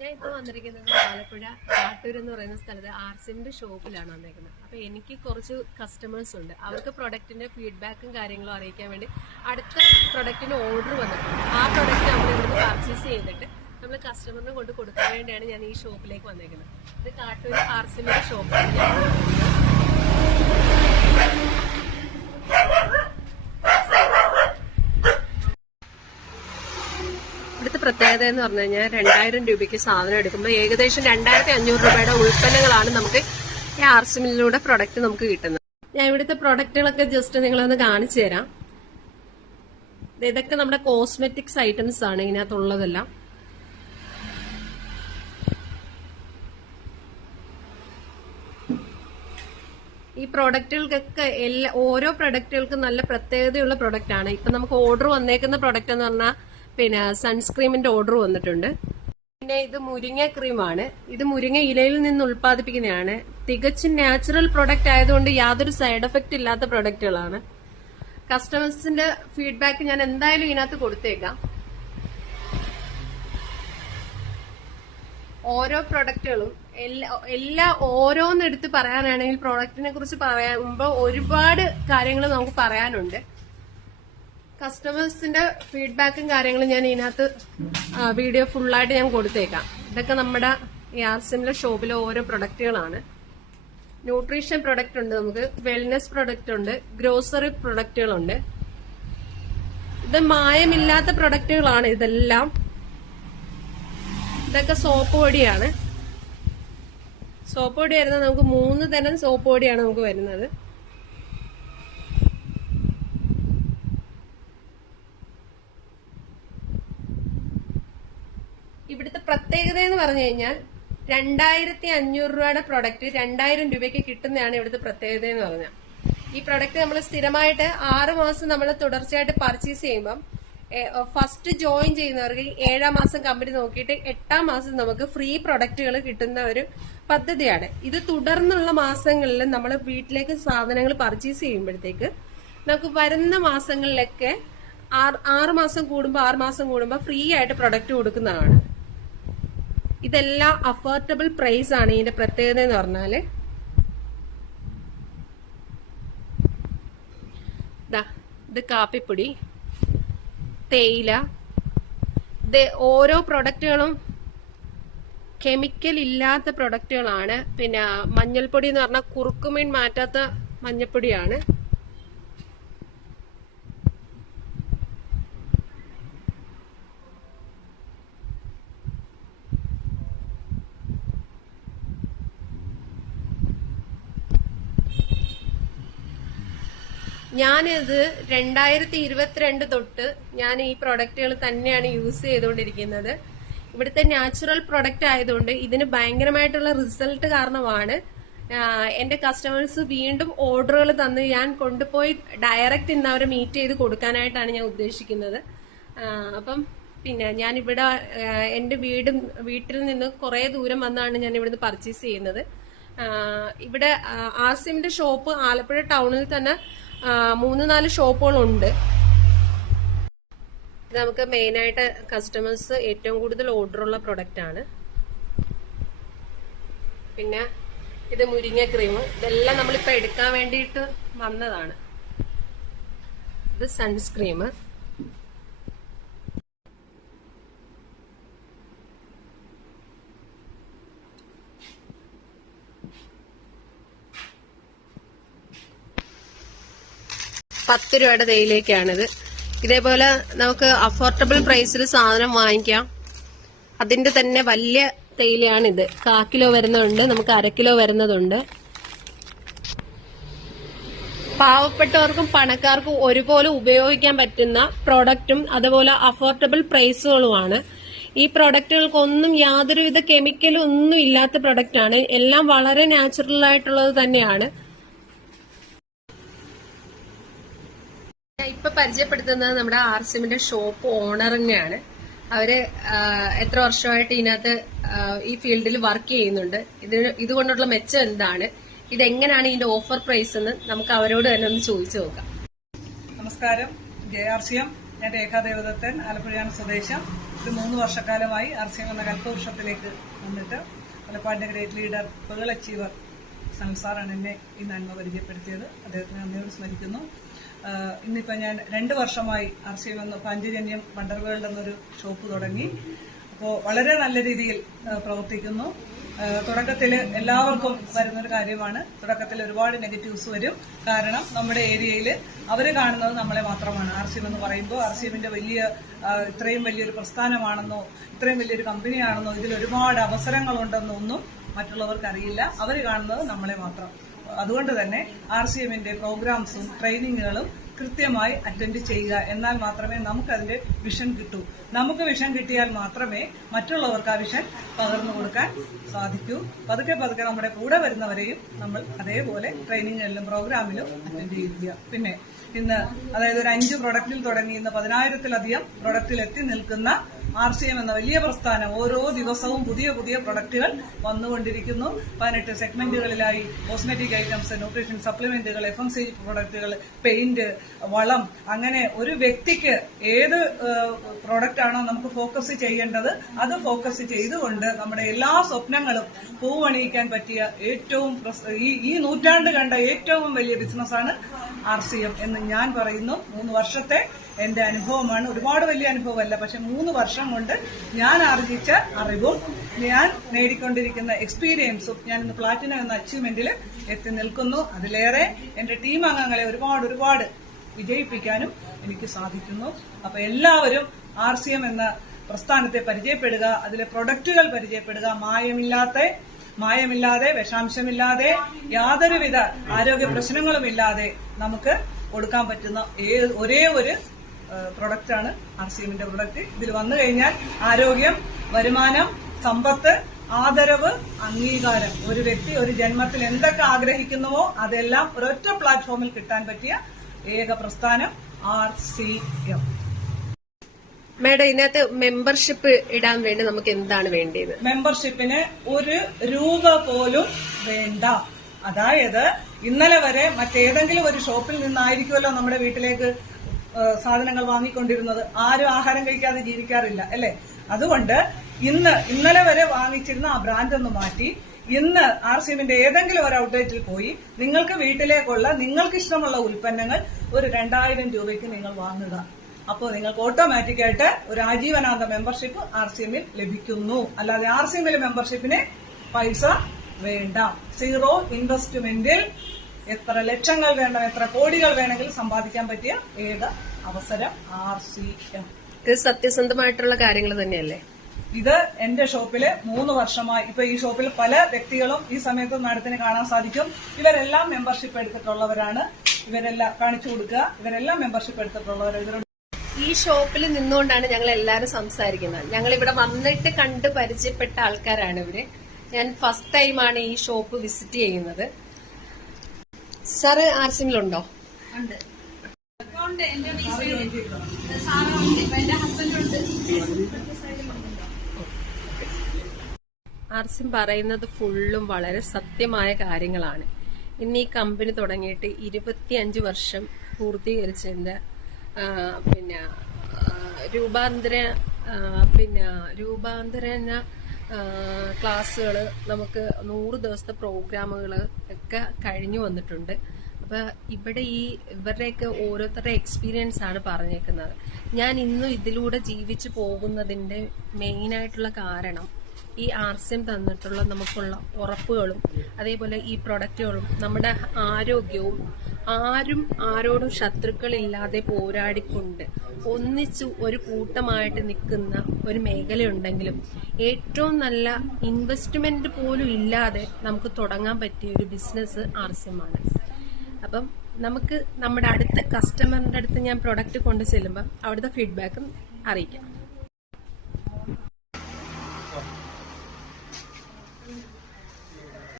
ഞാൻ ഇപ്പോൾ വന്നിരിക്കുന്നത് ആലപ്പുഴ കാട്ടൂർ എന്ന് പറയുന്ന സ്ഥലത്ത് ആർസിമിന്റെ ഷോപ്പിലാണ് വന്നിരിക്കുന്നത്. അപ്പോൾ എനിക്ക് കുറച്ച് കസ്റ്റമേഴ്സ് ഉണ്ട്. അവർക്ക് പ്രൊഡക്റ്റിന്റെ ഫീഡ്ബാക്കും കാര്യങ്ങളും അറിയിക്കാൻ വേണ്ടി അടുത്ത പ്രൊഡക്റ്റിന് ഓർഡർ വന്നിട്ടുണ്ട്. ആ പ്രൊഡക്റ്റ് നമ്മൾ ഇവിടുന്ന് പർച്ചേസ് ചെയ്തിട്ട് നമ്മൾ കസ്റ്റമറിന് കൊണ്ട് കൊടുക്കാൻ വേണ്ടിയാണ് ഞാൻ ഈ ഷോപ്പിലേക്ക് വന്നിരിക്കുന്നത്. ഇത് കാട്ടൂർ ആർസിമിന്റെ ഷോപ്പാണ്. ഇവിടുത്തെ പ്രത്യേകത എന്ന് പറഞ്ഞു കഴിഞ്ഞാൽ 2000 രൂപയ്ക്ക് സാധനം എടുക്കുമ്പോൾ ഏകദേശം 2500 രൂപയുടെ ഉൽപ്പന്നങ്ങളാണ് നമുക്ക് ഈ ആർസിമിലൂടെ പ്രൊഡക്റ്റ് നമുക്ക് കിട്ടുന്നത്. ഞാൻ ഇവിടുത്തെ പ്രൊഡക്റ്റുകളൊക്കെ ജസ്റ്റ് നിങ്ങളൊന്ന് കാണിച്ചു തരാം. ഇതൊക്കെ നമ്മുടെ കോസ്മെറ്റിക്സ് ഐറ്റംസ് ആണ് ഇതിനകത്തുള്ളതെല്ലാം. ഈ പ്രൊഡക്റ്റുകൾക്കൊക്കെ ഓരോ പ്രൊഡക്റ്റുകൾക്കും നല്ല പ്രത്യേകതയുള്ള പ്രൊഡക്റ്റ് ആണ്. ഇപ്പൊ നമുക്ക് ഓർഡർ വന്നേക്കുന്ന പ്രൊഡക്റ്റ് എന്ന് പറഞ്ഞാൽ പിന്നെ സൺസ്ക്രീമിന്റെ ഓർഡർ വന്നിട്ടുണ്ട്. പിന്നെ ഇത് മുരിങ്ങ ക്രീമാണ്. ഇത് മുരിങ്ങ ഇലയിൽ നിന്ന് ഉൽപ്പാദിപ്പിക്കുന്നതാണ്. തികച്ചും നാച്ചുറൽ പ്രൊഡക്റ്റ് ആയതുകൊണ്ട് യാതൊരു സൈഡ് എഫക്റ്റ് ഇല്ലാത്ത പ്രൊഡക്റ്റുകളാണ്. കസ്റ്റമേഴ്സിന്റെ ഫീഡ്ബാക്ക് ഞാൻ എന്തായാലും ഇതിനകത്ത് കൊടുത്തേക്കാം. ഓരോ പ്രൊഡക്റ്റുകളും ഓരോന്നെടുത്ത് പറയാനാണെങ്കിൽ പ്രൊഡക്റ്റിനെ കുറിച്ച് പറയുമ്പോൾ ഒരുപാട് കാര്യങ്ങൾ നമുക്ക് പറയാനുണ്ട്. കസ്റ്റമേഴ്സിന്റെ ഫീഡ്ബാക്കും കാര്യങ്ങളും ഞാൻ ഇതിനകത്ത് വീഡിയോ ഫുള്ളായിട്ട് ഞാൻ കൊടുത്തേക്കാം. ഇതൊക്കെ നമ്മുടെ ഈ ആർസിമിലെ ഷോപ്പിലെ ഓരോ പ്രൊഡക്റ്റുകളാണ്. ന്യൂട്രീഷൻ പ്രൊഡക്റ്റ് ഉണ്ട്, നമുക്ക് വെൽനെസ് പ്രൊഡക്റ്റ് ഉണ്ട്, ഗ്രോസറി പ്രൊഡക്റ്റുകളുണ്ട്. ഇത് മായമില്ലാത്ത പ്രൊഡക്റ്റുകളാണ് ഇതെല്ലാം. ഇതൊക്കെ സോപ്പ് പൊടിയാണ്. സോപ്പ് പൊടി വരുന്നത് നമുക്ക് 3 തരം സോപ്പ് പൊടിയാണ് നമുക്ക് വരുന്നത്. ഇവിടുത്തെ പ്രത്യേകത എന്ന് പറഞ്ഞു കഴിഞ്ഞാൽ 2500 രൂപയുടെ പ്രൊഡക്റ്റ് 2000 രൂപയ്ക്ക് കിട്ടുന്നതാണ് ഇവിടുത്തെ പ്രത്യേകത എന്ന് പറഞ്ഞാൽ. ഈ പ്രൊഡക്റ്റ് നമ്മൾ സ്ഥിരമായിട്ട് 6 മാസം നമ്മൾ തുടർച്ചയായിട്ട് പർച്ചേസ് ചെയ്യുമ്പം ഫസ്റ്റ് ജോയിൻ ചെയ്യുന്നവർക്ക് 7-ാം മാസം കമ്പനി നോക്കിയിട്ട് 8-ാം മാസം നമുക്ക് ഫ്രീ പ്രൊഡക്റ്റുകൾ കിട്ടുന്ന ഒരു പദ്ധതിയാണ്. ഇത് തുടർന്നുള്ള മാസങ്ങളിൽ നമ്മൾ വീട്ടിലേക്ക് സാധനങ്ങൾ പർച്ചേസ് ചെയ്യുമ്പോഴത്തേക്ക് നമുക്ക് വരുന്ന മാസങ്ങളിലൊക്കെ 6 മാസം കൂടുമ്പോൾ ഫ്രീ ആയിട്ട് പ്രൊഡക്റ്റ് കൊടുക്കുന്നതാണ്. ഇതെല്ലാം അഫോർഡബിൾ പ്രൈസ് ആണ്. ഇതിന്റെ പ്രത്യേകത എന്ന് പറഞ്ഞാല് ഇത് കാപ്പിപ്പൊടി, തേയില, ഇത് ഓരോ പ്രൊഡക്റ്റുകളും കെമിക്കൽ ഇല്ലാത്ത പ്രൊഡക്റ്റുകളാണ്. പിന്നെ മഞ്ഞൾപ്പൊടി എന്ന് പറഞ്ഞാൽ കുറുക്കുമീൻ മാറ്റാത്ത മഞ്ഞൾപ്പൊടിയാണ്. ഞാനിത് 2022 തൊട്ട് ഞാൻ ഈ പ്രൊഡക്റ്റുകൾ തന്നെയാണ് യൂസ് ചെയ്തുകൊണ്ടിരിക്കുന്നത്. ഇവിടുത്തെ നാച്ചുറൽ പ്രൊഡക്റ്റ് ആയതുകൊണ്ട് ഇതിന് ഭയങ്കരമായിട്ടുള്ള റിസൾട്ട് കാരണമാണ് എന്റെ കസ്റ്റമേഴ്സ് വീണ്ടും ഓർഡറുകൾ തന്ന് ഞാൻ കൊണ്ടുപോയി ഡയറക്റ്റ് ഇന്ന് അവരെ മീറ്റ് ചെയ്ത് കൊടുക്കാനായിട്ടാണ് ഞാൻ ഉദ്ദേശിക്കുന്നത്. അപ്പം പിന്നെ ഞാനിവിടെ എന്റെ വീട്ടിൽ നിന്ന് കുറെ ദൂരം വന്നാണ് ഞാൻ ഇവിടുന്ന് പർച്ചേസ് ചെയ്യുന്നത്. ഇവിടെ ആർസിമിന്റെ ഷോപ്പ് ആലപ്പുഴ ടൗണിൽ തന്നെ 3-4 ഷോപ്പുകളുണ്ട്. ഇത് നമുക്ക് മെയിനായിട്ട് കസ്റ്റമേഴ്സ് ഏറ്റവും കൂടുതൽ ഓർഡറുള്ള പ്രൊഡക്റ്റ് ആണ്. പിന്നെ ഇത് മുരിങ്ങ ക്രീം, ഇതെല്ലാം നമ്മളിപ്പോ എടുക്കാൻ വേണ്ടിയിട്ട് വന്നതാണ്. ഇത് സൺസ്ക്രീം, ₹10 തേയിലേക്കാണിത്. ഇതേപോലെ നമുക്ക് അഫോർഡബിൾ പ്രൈസിൽ സാധനം വാങ്ങിക്കാം. അതിന്റെ തന്നെ വലിയ തേയിലയാണിത്. 1/4 കിലോ വരുന്നതുണ്ട്, നമുക്ക് 1/2 കിലോ വരുന്നതുണ്ട്. പാവപ്പെട്ടവർക്കും പണക്കാർക്കും ഒരുപോലെ ഉപയോഗിക്കാൻ പറ്റുന്ന പ്രൊഡക്റ്റും അതുപോലെ അഫോർഡബിൾ പ്രൈസുകളുമാണ്. ഈ പ്രൊഡക്റ്റുകൾക്കൊന്നും യാതൊരുവിധ കെമിക്കലും ഒന്നും ഇല്ലാത്ത പ്രൊഡക്റ്റാണ്. എല്ലാം വളരെ നാച്ചുറൽ ആയിട്ടുള്ളത് തന്നെയാണ്. ഇപ്പൊ പരിചയപ്പെടുത്തുന്നത് നമ്മുടെ ആർസിമിന്റെ ഷോപ്പ് ഓണർ തന്നെയാണ്. അവര് എത്ര വർഷമായിട്ട് ഇതിനകത്ത് ഈ ഫീൽഡിൽ വർക്ക് ചെയ്യുന്നുണ്ട്. ഇതുകൊണ്ടുള്ള മെച്ചം എന്താണ്, ഇതെങ്ങനെയാണ് ഇതിന്റെ ഓഫർ പ്രൈസ് എന്ന് നമുക്ക് അവരോട് തന്നെ ഒന്ന് ചോദിച്ചു നോക്കാം. നമസ്കാരം, JRCM ഞാൻ രേഖാദേവദത്തൻ, ആലപ്പുഴയാണ് സ്വദേശം. ഒരു 3 വർഷക്കാലമായി RCM എന്ന കൽപ്പവൃക്ഷത്തിലേക്ക് വന്നിട്ട് ആലപ്പാടിന്റെ ഗ്രേറ്റ് ലീഡർ പേൾ അച്ചീവർ സൻസാറാണ് എന്നെ ഈ നന്മ പരിചയപ്പെടുത്തിയത്. അദ്ദേഹത്തിന് നന്ദിയോട് സ്മരിക്കുന്നു. ഇന്നിപ്പോൾ ഞാൻ 2 വർഷമായി RCM എന്ന പാഞ്ചജന്യം വണ്ടർ വേൾഡ് എന്നൊരു ഷോപ്പ് തുടങ്ങി. അപ്പോൾ വളരെ നല്ല രീതിയിൽ പ്രവർത്തിക്കുന്നു. തുടക്കത്തിൽ എല്ലാവർക്കും വരുന്നൊരു കാര്യമാണ്. തുടക്കത്തിൽ ഒരുപാട് നെഗറ്റീവ്സ് വരും. കാരണം നമ്മുടെ ഏരിയയിൽ അവർ കാണുന്നത് നമ്മളെ മാത്രമാണ്. RCM എന്ന് പറയുമ്പോൾ RCMന്റെ ഇത്രയും വലിയൊരു പ്രസ്ഥാനമാണെന്നോ ഇത്രയും വലിയൊരു കമ്പനിയാണെന്നോ ഇതിൽ ഒരുപാട് അവസരങ്ങളുണ്ടെന്നോ ഒന്നും മറ്റുള്ളവർക്ക് അറിയില്ല. അവർ കാണുന്നത് നമ്മളെ മാത്രം. അതുകൊണ്ട് തന്നെ RCMന്റെ പ്രോഗ്രാംസും ട്രെയിനിങ്ങുകളും കൃത്യമായി അറ്റൻഡ് ചെയ്യുക. എന്നാൽ മാത്രമേ നമുക്കതിന്റെ വിഷൻ കിട്ടൂ. നമുക്ക് വിഷൻ കിട്ടിയാൽ മാത്രമേ മറ്റുള്ളവർക്ക് ആ വിഷൻ പകർന്നു കൊടുക്കാൻ സാധിക്കൂ. പതുക്കെ പതുക്കെ നമ്മുടെ കൂടെ വരുന്നവരെയും നമ്മൾ അതേപോലെ ട്രെയിനിങ്ങിലും പ്രോഗ്രാമിലും അറ്റൻഡ് ചെയ്യുക. പിന്നെ ഇന്ന് അതായത് ഒരു 5 പ്രൊഡക്റ്റിൽ തുടങ്ങി ഇന്ന് 10,000-ലധികം പ്രൊഡക്റ്റിൽ എത്തി നിൽക്കുന്ന RCM എന്ന വലിയ പ്രസ്ഥാനം ഓരോ ദിവസവും പുതിയ പുതിയ പ്രൊഡക്റ്റുകൾ വന്നുകൊണ്ടിരിക്കുന്നു. 18 സെഗ്മെന്റുകളിലായി കോസ്മെറ്റിക് ഐറ്റംസ്, ന്യൂട്രീഷൻ സപ്ലിമെന്റുകൾ, FMCG പ്രൊഡക്റ്റുകൾ, പെയിന്റ്, വളം, അങ്ങനെ ഒരു വ്യക്തിക്ക് ഏത് പ്രോഡക്റ്റ് ആണോ നമുക്ക് ഫോക്കസ് ചെയ്യേണ്ടത് അത് ഫോക്കസ് ചെയ്തുകൊണ്ട് നമ്മുടെ എല്ലാ സ്വപ്നങ്ങളും പൂവണിയിക്കാൻ പറ്റിയ ഏറ്റവും ഈ നൂറ്റാണ്ട് കണ്ട ഏറ്റവും വലിയ ബിസിനസ്സാണ് RCM എന്ന് ഞാൻ പറയുന്നു. 3 വർഷത്തെ എന്റെ അനുഭവമാണ്. ഒരുപാട് വലിയ അനുഭവമല്ല, പക്ഷെ 3 വർഷം കൊണ്ട് ഞാൻ ആർജിച്ച അറിവും ഞാൻ നേടിക്കൊണ്ടിരിക്കുന്ന എക്സ്പീരിയൻസും ഞാൻ ഇന്ന് പ്ലാറ്റിനം എന്ന അച്ചീവ്മെന്റിൽ എത്തി നിൽക്കുന്നു. അതിലേറെ എന്റെ ടീം അംഗങ്ങളെ ഒരുപാട് വിജയിപ്പിക്കാനും എനിക്ക് സാധിക്കുന്നു. അപ്പൊ എല്ലാവരും RCM എന്ന പ്രസ്ഥാനത്തെ പരിചയപ്പെടുക, അതിലെ പ്രൊഡക്റ്റുകൾ പരിചയപ്പെടുക. മായമില്ലാതെ വിഷാംശമില്ലാതെ യാതൊരുവിധ ആരോഗ്യ പ്രശ്നങ്ങളുമില്ലാതെ നമുക്ക് കൊടുക്കാൻ പറ്റുന്ന ഒരേ ഒരു പ്രൊഡക്റ്റാണ് RCMന്റെ പ്രൊഡക്റ്റ്. ഇതിൽ വന്നു കഴിഞ്ഞാൽ ആരോഗ്യം, വരുമാനം, സമ്പത്ത്, ആദരവ്, അംഗീകാരം, ഒരു വ്യക്തി ഒരു ജന്മത്തിൽ എന്തൊക്കെ ആഗ്രഹിക്കുന്നുവോ അതെല്ലാം ഒരൊറ്റ പ്ലാറ്റ്ഫോമിൽ കിട്ടാൻ പറ്റിയ ഏക പ്രസ്ഥാനം RCM. മാഡം, ഇതിനകത്ത് മെമ്പർഷിപ്പ് ഇടാൻ വേണ്ടി നമുക്ക് എന്താണ് വേണ്ടത്? മെമ്പർഷിപ്പിന് 1 രൂപ പോലും വേണ്ട. അതായത് ഇന്നലെ വരെ മറ്റേതെങ്കിലും ഒരു ഷോപ്പിൽ നിന്നായിരിക്കുമല്ലോ നമ്മുടെ വീട്ടിലേക്ക് സാധനങ്ങൾ വാങ്ങിക്കൊണ്ടിരുന്നത്. ആരും ആഹാരം കഴിക്കാതെ ജീവിക്കാറില്ല, അല്ലെ? അതുകൊണ്ട് ഇന്നലെ വരെ വാങ്ങിച്ചിരുന്ന ആ ബ്രാൻഡ് ഒന്ന് മാറ്റി ഇന്ന് RCMന്റെ ഏതെങ്കിലും ഒരു ഔട്ട്ലെറ്റിൽ പോയി നിങ്ങൾക്ക് വീട്ടിലേക്കുള്ള നിങ്ങൾക്ക് ഇഷ്ടമുള്ള ഉൽപ്പന്നങ്ങൾ ഒരു 2000 രൂപയ്ക്ക് നിങ്ങൾ വാങ്ങുക. അപ്പോൾ നിങ്ങൾക്ക് ഓട്ടോമാറ്റിക്കായിട്ട് ഒരു ആജീവനാന്ത മെമ്പർഷിപ്പ് RCMൽ ലഭിക്കുന്നു. അല്ലാതെ RCMലെ മെമ്പർഷിപ്പിന് പൈസ വേണ്ട. 0 ഇൻവെസ്റ്റ്മെന്റിൽ എത്ര ലക്ഷങ്ങൾ വേണം, എത്ര കോടികൾ വേണമെങ്കിലും സമ്പാദിക്കാൻ പറ്റിയ ഏക അവസരം RCM. ഇത് സത്യസന്ധമായിട്ടുള്ള കാര്യങ്ങൾ തന്നെയല്ലേ? ഇത് എന്റെ ഷോപ്പില് 3 വർഷമായി. ഇപ്പൊ ഈ ഷോപ്പിൽ പല വ്യക്തികളും ഈ സമയത്ത് മാഡത്തിന് കാണാൻ സാധിക്കും. ഇവരെല്ലാം മെമ്പർഷിപ്പ് എടുത്തിട്ടുള്ളവരാണ്. ഇവരെല്ലാം കാണിച്ചു കൊടുക്കുക. ഇവരെല്ലാം മെമ്പർഷിപ്പ് എടുത്തിട്ടുള്ളവർ. ഈ ഷോപ്പിൽ നിന്നുകൊണ്ടാണ് ഞങ്ങൾ എല്ലാവരും സംസാരിക്കുന്നത്. ഞങ്ങൾ ഇവിടെ വന്നിട്ട് കണ്ട് പരിചയപ്പെട്ട ആൾക്കാരാണ് ഇവര്. ഞാൻ ഫസ്റ്റ് ടൈമാണ് ഈ ഷോപ്പ് വിസിറ്റ് ചെയ്യുന്നത്. സാറ് RCMലുണ്ടോ? ഉണ്ട്. RCM പറയുന്നത് ഫുള്ളും വളരെ സത്യമായ കാര്യങ്ങളാണ്. ഇന്ന് ഈ കമ്പനി തുടങ്ങിയിട്ട് 25 വർഷം പൂർത്തീകരിച്ചതിന്റെ രൂപാന്തര ക്ലാസ്സുകൾ നമുക്ക് 100 ദിവസത്തെ പ്രോഗ്രാമുകൾ ഒക്കെ കഴിഞ്ഞു വന്നിട്ടുണ്ട്. അപ്പൊ ഇവരുടെയൊക്കെ ഓരോരുത്തരുടെ എക്സ്പീരിയൻസ് ആണ് പറഞ്ഞേക്കുന്നത്. ഞാൻ ഇന്നും ഇതിലൂടെ ജീവിച്ചു പോകുന്നതിന്റെ മെയിനായിട്ടുള്ള കാരണം ഈ RCM തന്നിട്ടുള്ള നമുക്കുള്ള ഉറപ്പുകളും അതേപോലെ ഈ പ്രൊഡക്റ്റുകളും നമ്മുടെ ആരോഗ്യവും ആരോടും ശത്രുക്കളില്ലാതെ പോരാടിക്കൊണ്ട് ഒന്നിച്ചു ഒരു കൂട്ടമായിട്ട് നിൽക്കുന്ന ഒരു മേഖലയുണ്ടെങ്കിലും ഏറ്റവും നല്ല ഇൻവെസ്റ്റ്മെന്റ് പോലും ഇല്ലാതെ നമുക്ക് തുടങ്ങാൻ പറ്റിയ ഒരു ബിസിനസ് RCM ആണ്. അപ്പം നമുക്ക് നമ്മുടെ അടുത്ത കസ്റ്റമറിന്റെ അടുത്ത് ഞാൻ പ്രൊഡക്റ്റ് കൊണ്ടു ചെല്ലുമ്പോൾ അവിടുത്തെ ഫീഡ്ബാക്കും അറിയിക്കാം.